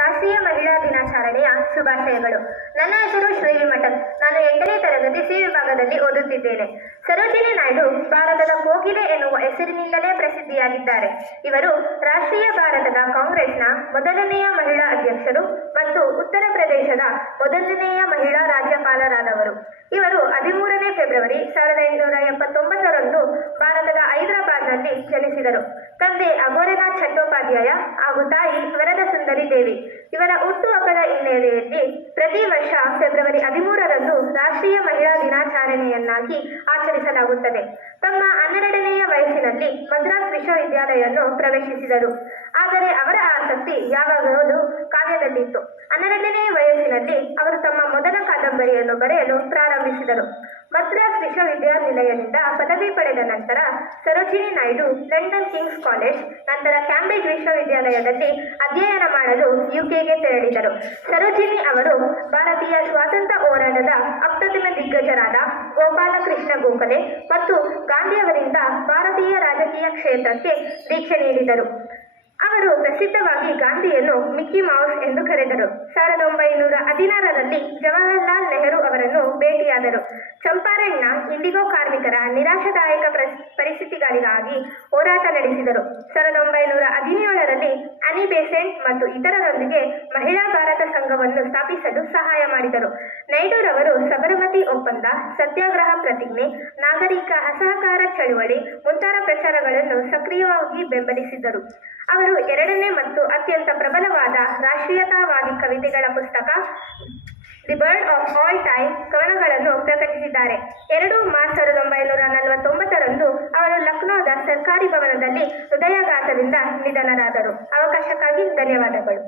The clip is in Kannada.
ರಾಷ್ಟ್ರೀಯ ಮಹಿಳಾ ದಿನಾಚರಣೆಯ ಶುಭಾಶಯಗಳು. ನನ್ನ ಹೆಸರು ಶ್ರೀವಿ ಮಠದ್. ನಾನು 8ನೇ ತರಗತಿ ಸಿ ವಿಭಾಗದಲ್ಲಿ ಓದುತ್ತಿದ್ದೇನೆ. ಸರೋಜಿನಿ ನಾಯ್ಡು ಭಾರತದ ಕೋಗಿಲೆ ಎನ್ನುವ ಹೆಸರಿನಿಂದಲೇ ಪ್ರಸಿದ್ಧಿಯಾಗಿದ್ದಾರೆ. ಇವರು ರಾಷ್ಟ್ರೀಯ ಭಾರತದ ಕಾಂಗ್ರೆಸ್ನ ಮೊದಲನೆಯ ಮಹಿಳಾ ಅಧ್ಯಕ್ಷರು ಮತ್ತು ಉತ್ತರ ಪ್ರದೇಶದ ಮೊದಲನೆಯ ಮಹಿಳಾ ರಾಜ್ಯಪಾಲರಾದವರು. ಇವರು 13ನೇ ಫೆಬ್ರವರಿ 1879ರಂದು ಭಾರತದ ಹೈದರಾಬಾದ್ನಲ್ಲಿ ಜನಿಸಿದರು. ತಂದೆ ಅಘೋರನಾಥ್ ಚಟ್ಟೋಪಾಧ್ಯಾಯ ಹಾಗೂ ತಾಯಿ ವರದ ಸುಂದರಿ ದೇವಿ. ಇವರ ಹುಟ್ಟುಹಬ್ಬದ ಹಿನ್ನೆಲೆಯಲ್ಲಿ ಪ್ರತಿ ವರ್ಷ ಫೆಬ್ರವರಿ 13ರಂದು ರಾಷ್ಟ್ರೀಯ ಮಹಿಳಾ ದಿನಾಚರಣೆಯನ್ನಾಗಿ ಆಚರಿಸಲಾಗುತ್ತದೆ. ತಮ್ಮ 12ನೆಯ ವಯಸ್ಸಿನಲ್ಲಿ ಮದ್ರಾಸ್ ವಿಶ್ವವಿದ್ಯಾಲಯವನ್ನು ಪ್ರವೇಶಿಸಿದರು. ಆದರೆ ಅವರ ಆಸಕ್ತಿ ಯಾವಾಗಲೂ ಕಾವ್ಯದಲ್ಲಿತ್ತು. 12ನೇ ವಯಸ್ಸಿನಲ್ಲಿ ಅವರು ತಮ್ಮ ಮೊದಲ ಕಾದಂಬರಿಯನ್ನು ಬರೆಯಲು ಪ್ರಾರಂಭಿಸಿದರು. ಮದ್ರಾಸ್ ವಿಶ್ವವಿದ್ಯಾನಿಲಯದಿಂದ ಪದವಿ ಪಡೆದ ನಂತರ Sarojini Naidu London Kings college, ನಂತರ ಕ್ಯಾಂಬ್ರಿಡ್ಜ್ ವಿಶ್ವವಿದ್ಯಾಲಯದಲ್ಲಿ ಅಧ್ಯಯನ ಮಾಡಲು ಯುಕೆಗೆ ತೆರಳಿದರು. ಸರೋಜಿನಿ ಅವರು ಭಾರತೀಯ ಸ್ವಾತಂತ್ರ್ಯ ಹೋರಾಟದ ಅಪ್ರತಿಮ ದಿಗ್ಗಜರಾದ ಗೋಪಾಲಕೃಷ್ಣ ಗೋಖಲೆ ಮತ್ತು ಗಾಂಧಿಯವರಿಂದ ಭಾರತೀಯ ರಾಜಕೀಯ ಕ್ಷೇತ್ರಕ್ಕೆ ದೀಕ್ಷೆ ನೀಡಿದರು. ಅವರು ಪ್ರಸಿದ್ಧವಾಗಿ ಗಾಂಧಿಯನ್ನು ಮಿಕ್ಕಿ ಮೌಸ್ ಎಂದು ಕರೆದರು. 1916ರಲ್ಲಿ ಜವಾಹರಲಾಲ್ ನೆಹರು ಅವರನ್ನು ಭೇಟಿಯಾದರು. ಚಂಪಾರಣ್ನ ಇಂಡಿಗೋ ಕಾರ್ಮಿಕರ ನಿರಾಶಾದಾಯಕ ಪರಿಸ್ಥಿತಿಗಳಿಗಾಗಿ ಹೋರಾಟ ನಡೆಸಿದರು. 1917ರಲ್ಲಿ ಅನಿ ಬೆಸೆಂಟ್ ಮತ್ತು ಇತರರೊಂದಿಗೆ ಮಹಿಳಾ ಭಾರತ ಸಂಘವನ್ನು ಸ್ಥಾಪಿಸಲು ಸಹಾಯ ಮಾಡಿದರು. ನಾಯ್ಡುರವರು ಸಬರಮತಿ ಒಪ್ಪಂದ, ಸತ್ಯಾಗ್ರಹ ಪ್ರತಿಜ್ಞೆ, ನಾಗರಿಕ ಅಸಹಕಾರ ಚಳುವಳಿ ಮುಂತಾದ ಪ್ರಚಾರಗಳನ್ನು ಸಕ್ರಿಯವಾಗಿ ಬೆಂಬಲಿಸಿದರು. ಅವರು 2ನೇ ಮತ್ತು ಅತ್ಯಂತ ಪ್ರಬಲವಾದ ರಾಷ್ಟ್ರೀಯತಾವಾದಿ ಕವಿತೆಗಳ ಪುಸ್ತಕ the bird of all time ಕವನಗಳನ್ನು ಪ್ರಕಟಿಸಿದ್ದಾರೆ. 2 ಮಾರ್ಚ್ 1949ರಂದು ಅವರು ಲಕ್ನೋದ ಸರ್ಕಾರಿ ಭವನದಲ್ಲಿ ಹೃದಯಾಘಾತದಿಂದ ನಿಧನರಾದರು. ಅವಕಾಶಕ್ಕಾಗಿ ಧನ್ಯವಾದಗಳು.